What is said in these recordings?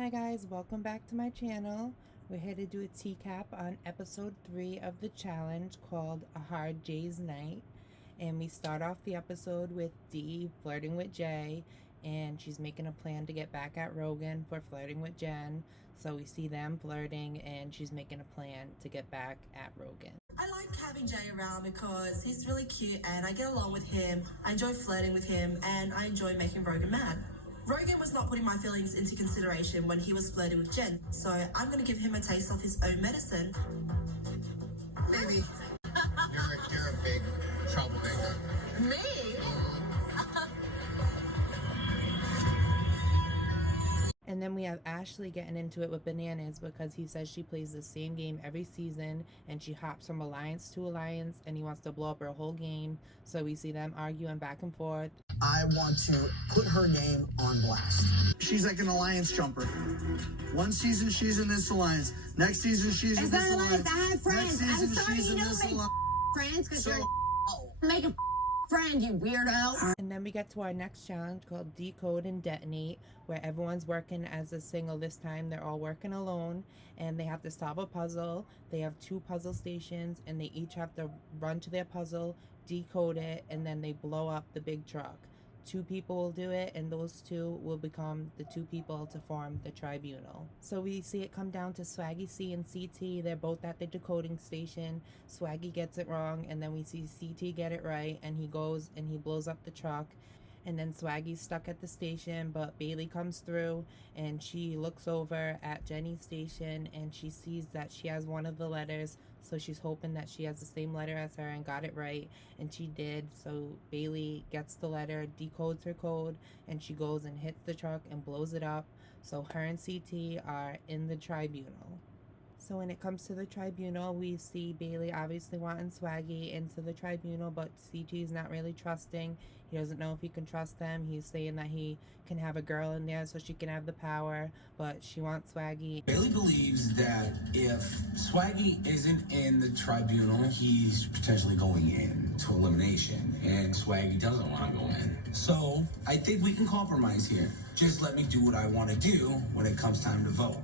Hi guys, welcome back to my channel. We're here to do a TEAcap on episode 3 of the challenge called A Hard Jay's Night. And we start off the episode with Dee flirting with Jay, and she's making a plan to get back at Rogan for flirting with Jen. So we see them flirting and she's making a plan to get back at Rogan. I like having Jay around because he's really cute and I get along with him. I enjoy flirting with him and I enjoy making Rogan mad. Rogan was not putting my feelings into consideration when he was flirting with Jen, so I'm going to give him a taste of his own medicine. Baby, you're a big troublemaker. Me? And then we have Ashley getting into it with Bananas because he says she plays the same game every season and she hops from alliance to alliance and he wants to blow up her whole game. So we see them arguing back and forth. I want to put her game on blast. She's like an alliance jumper. One season she's in this alliance. Next season she's in this alliance. I have friends. I'm sorry you don't make friends because you're make a friend, you weirdo. And then we get to our next challenge called Decode and Detonate, where everyone's working as a single. This time they're all working alone and they have to solve a puzzle. They have 2 puzzle stations and they each have to run to their puzzle, decode it, and then they blow up the big truck. 2 people will do it and those 2 will become the 2 people to form the tribunal. So we see it come down to Swaggy C and CT. They're both at the decoding station. Swaggy gets it wrong and then we see CT get it right and he goes and he blows up the truck. And then Swaggy's stuck at the station, but Bailey comes through and she looks over at Jenny's station and she sees that she has one of the letters, so she's hoping that she has the same letter as her and got it right, and she did. So Bailey gets the letter, decodes her code, and she goes and hits the truck and blows it up. So her and CT are in the tribunal. So when it comes to the tribunal, we see Bailey obviously wanting Swaggy into the tribunal, but CT is not really trusting. He doesn't know if he can trust them. He's saying that he can have a girl in there so she can have the power, but she wants Swaggy. Bailey believes that if Swaggy isn't in the tribunal, he's potentially going in to elimination, and Swaggy doesn't want to go in. So I think we can compromise here. Just let me do what I want to do when it comes time to vote.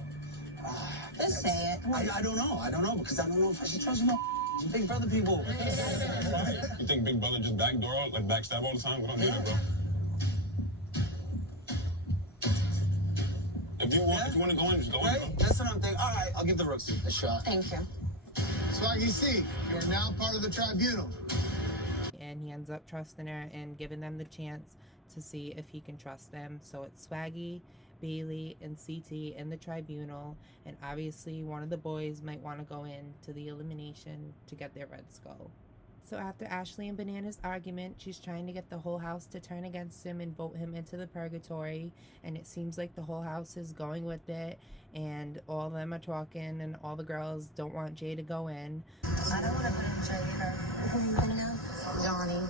Just say it. I don't know because I don't know if I should trust you. Big brother people. You think Big Brother just backdoor, like backstab all the time? We don't do that, bro. If you want to go in, just go in, bro. That's what I'm thinking. All right, I'll give the rooks a shot. Thank you. Swaggy C, you are now part of the tribunal. And he ends up trusting her and giving them the chance to see if he can trust them. So it's Swaggy, Bailey, and CT in the tribunal, and obviously one of the boys might want to go in to the elimination to get their red skull. So after Ashley and Banana's argument, she's trying to get the whole house to turn against him and vote him into the purgatory, and it seems like the whole house is going with it, and all of them are talking and all the girls don't want Jay to go in. I don't want to put in Jay either. Who are you going now? Johnny.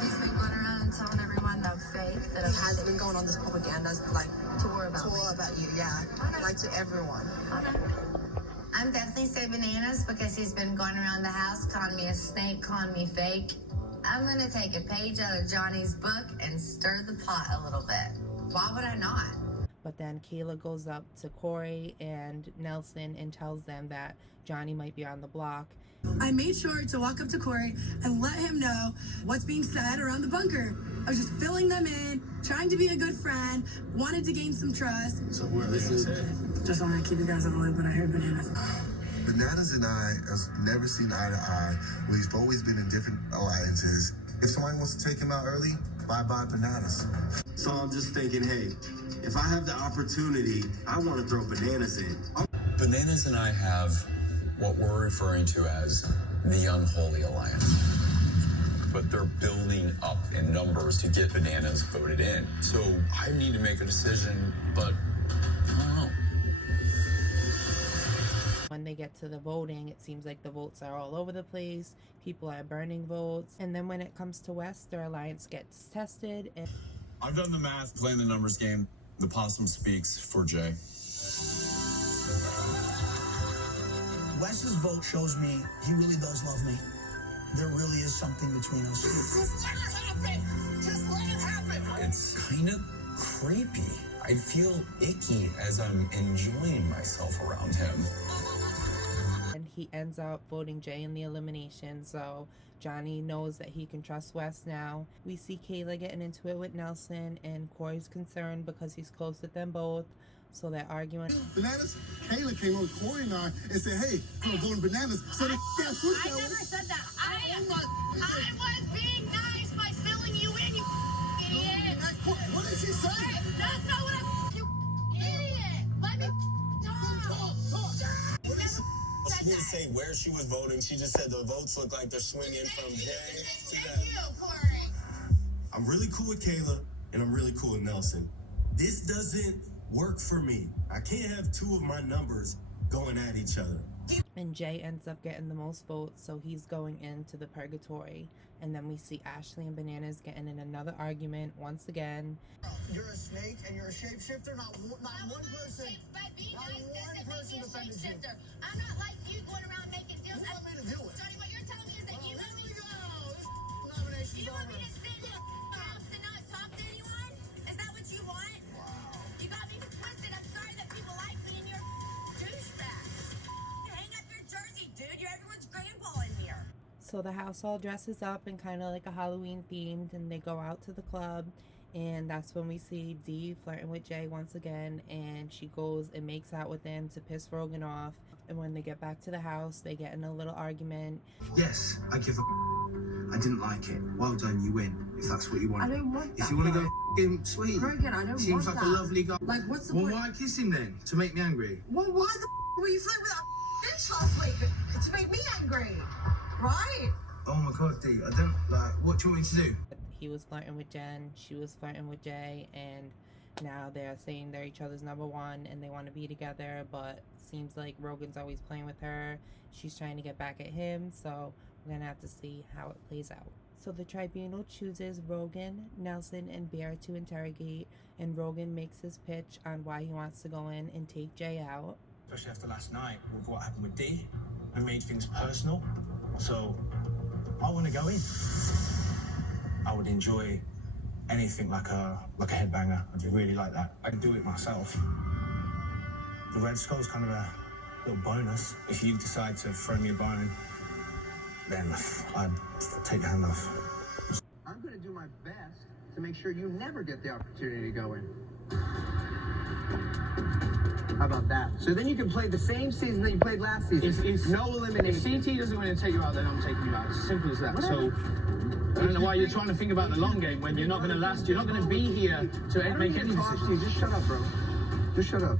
He's been going around and telling everyone that I'm fake. That he has been going on this propaganda, like tour about you, yeah. Like to everyone. I'm definitely say Bananas because he's been going around the house calling me a snake, calling me fake. I'm gonna take a page out of Johnny's book and stir the pot a little bit. Why would I not? But then Kayla goes up to Corey and Nelson and tells them that Johnny might be on the block. I made sure to walk up to Corey and let him know what's being said around the bunker. I was just filling them in, trying to be a good friend, wanted to gain some trust. So what are they going to say? Just wanted to keep you guys on the loop when I heard Bananas. Bananas and I have never seen eye to eye. We've always been in different alliances. If somebody wants to take him out early, bye-bye Bananas. So I'm just thinking, hey, if I have the opportunity, I want to throw Bananas in. Bananas and I have what we're referring to as the unholy alliance. But they're building up in numbers to get Bananas voted in. So I need to make a decision, but I don't know. When they get to the voting, it seems like the votes are all over the place. People are burning votes. And then when it comes to West, their alliance gets tested. And I've done the math, playing the numbers game. The possum speaks for Jay. Wes's vote shows me he really does love me. There really is something between us. Just let it happen! Just let it happen! It's kind of creepy. I feel icky as I'm enjoying myself around him. And he ends up voting Jay in the elimination, so Johnny knows that he can trust Wes now. We see Kayla getting into it with Nelson, and Corey's concerned because he's close with them both, so they're arguing. Bananas? Kayla came on Corey and I and said, hey, I'm going bananas. So they I never said that. I was being nice by filling you in, you idiot. What did she say? That's not what you idiot. Let me talk. She didn't say where she was voting. She just said the votes look like they're swinging from Jay to them. I'm really cool with Kayla, and I'm really cool with Nelson. This doesn't work for me. I can't have two of my numbers going at each other. And Jay ends up getting the most votes, so he's going into the purgatory. And then we see Ashley and Bananas getting in another argument once again. You're a snake and you're a shapeshifter. Not one person. Defended you. I'm not like you going around making deals. Who want me to do it? Johnny, what you're telling me is that you want me Here we go. This nomination's You want me over. to sit in the house and not talk to anyone? Is that what you want? Wow. You got me twisted. I'm sorry that people like me and you're douchebags. Hang up your jersey, dude. You're everyone's grandpa in here. So the house all dresses up in kind of like a Halloween themed, and they go out to the club. And that's when we see Dee flirting with Jay once again, and she goes and makes out with him to piss Rogan off. And when they get back to the house, they get in a little argument. Yes, I give a I didn't like it. Well done, you win, if that's what you want. I don't want that. If you want to go him, sweet. Rogan, I don't Seems want like that. a lovely guy. Like, what's the Well, point? why kiss him then? To make me angry? Well, why the were you flirting with that bitch last week? To make me angry, right? Oh my god, D, I don't, like, what do you want me to do? He was flirting with Jen, she was flirting with Jay, and now they're saying they're each other's number one and they want to be together, but seems like Rogan's always playing with her. She's trying to get back at him, so we're gonna have to see how it plays out. So the tribunal chooses Rogan, Nelson, and Bear to interrogate, and Rogan makes his pitch on why he wants to go in and take Jay out. Especially after last night with what happened with Dee, and made things personal. So I want to go in. I would enjoy anything like a headbanger. I'd really like that. I'd do it myself. The Red Skull's kind of a little bonus. If you decide to throw me a bone, then I'd take the hand off. I'm going to do my best to make sure you never get the opportunity to go in. How about that? So then you can play the same season that you played last season. If no elimination. If CT doesn't want to take you out, then I'm taking you out. It's as simple as that. So I don't know why you're trying to think about the long game when you're not going to last. You're not going to be here to make any decisions. Just shut up, bro. Just shut up.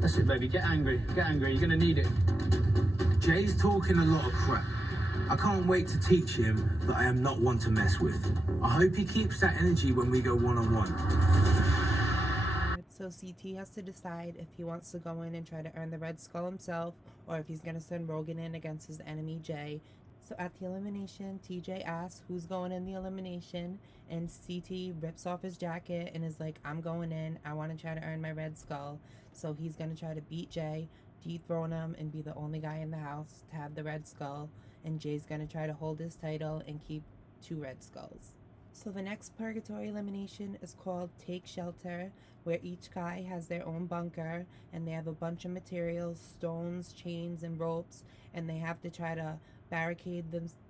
That's it, baby. Get angry. Get angry. You're going to need it. Jay's talking a lot of crap. I can't wait to teach him that I am not one to mess with. I hope he keeps that energy when we go one-on-one. So CT has to decide if he wants to go in and try to earn the Red Skull himself, or if he's going to send Rogan in against his enemy Jay. So at the elimination, TJ asks who's going in the elimination, and CT rips off his jacket and is like, I'm going in, I want to try to earn my Red Skull. So he's going to try to beat Jay, dethrone him, and be the only guy in the house to have the Red Skull, and Jay's going to try to hold his title and keep 2 Red Skulls. So the next purgatory elimination is called Take Shelter, where each guy has their own bunker, and they have a bunch of materials, stones, chains, and ropes, and they have to try to barricade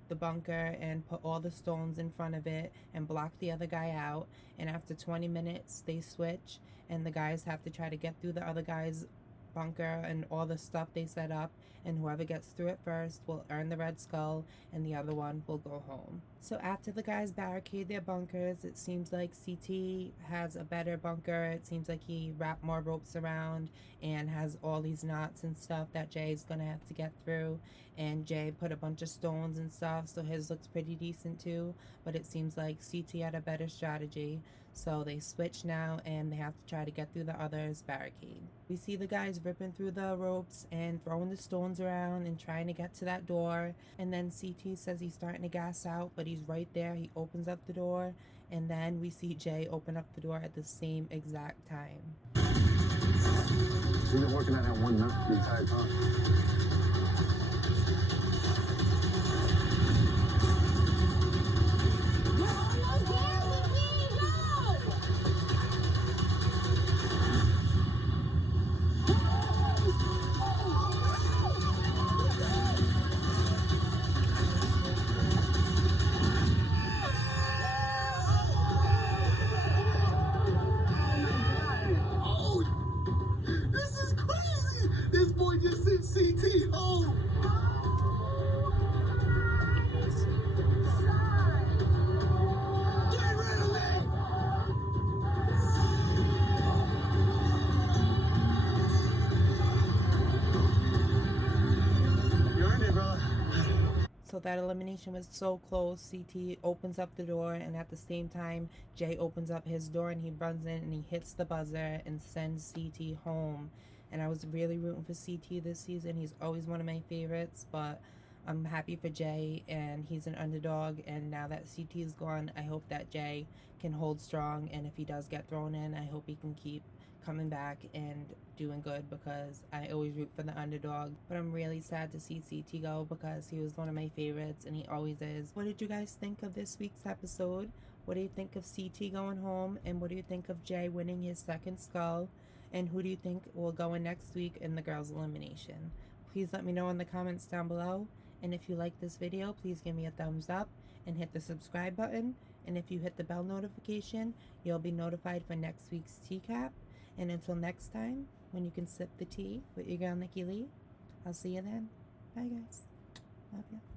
the bunker and put all the stones in front of it and block the other guy out. And after 20 minutes, they switch, and the guys have to try to get through the other guy's bunker and all the stuff they set up, and whoever gets through it first will earn the Red Skull, and the other one will go home. So after the guys barricade their bunkers, it seems like CT has a better bunker. It seems like he wrapped more ropes around and has all these knots and stuff that Jay's gonna have to get through, and Jay put a bunch of stones and stuff, so his looks pretty decent too, but it seems like CT had a better strategy. So they switch now, and they have to try to get through the other's barricade. We see the guys ripping through the ropes and throwing the stones around and trying to get to that door. And then CT says he's starting to gas out, but he's right there. He opens up the door, and then we see Jay open up the door at the same exact time. You've been working at that one nut the entire time. that elimination was so close. CT opens up the door, and at the same time, Jay opens up his door, and he runs in and he hits the buzzer and sends CT home. And I was really rooting for CT this season. He's always one of my favorites, but I'm happy for Jay, and he's an underdog. And now that CT is gone, I hope that Jay can hold strong. And if he does get thrown in, I hope he can keep coming back and doing good, because I always root for the underdog. But I'm really sad to see CT go, because he was one of my favorites, and he always is. What did you guys think of this week's episode? What do you think of CT going home? And what do you think of Jay winning his second skull? And who do you think will go in next week in the girls' elimination? Please let me know in the comments down below. And if you like this video, please give me a thumbs up and hit the subscribe button. And if you hit the bell notification, you'll be notified for next week's TEAcap. And until next time, when you can sip the tea with your girl Nicki Leigh, I'll see you then. Bye guys. Love you.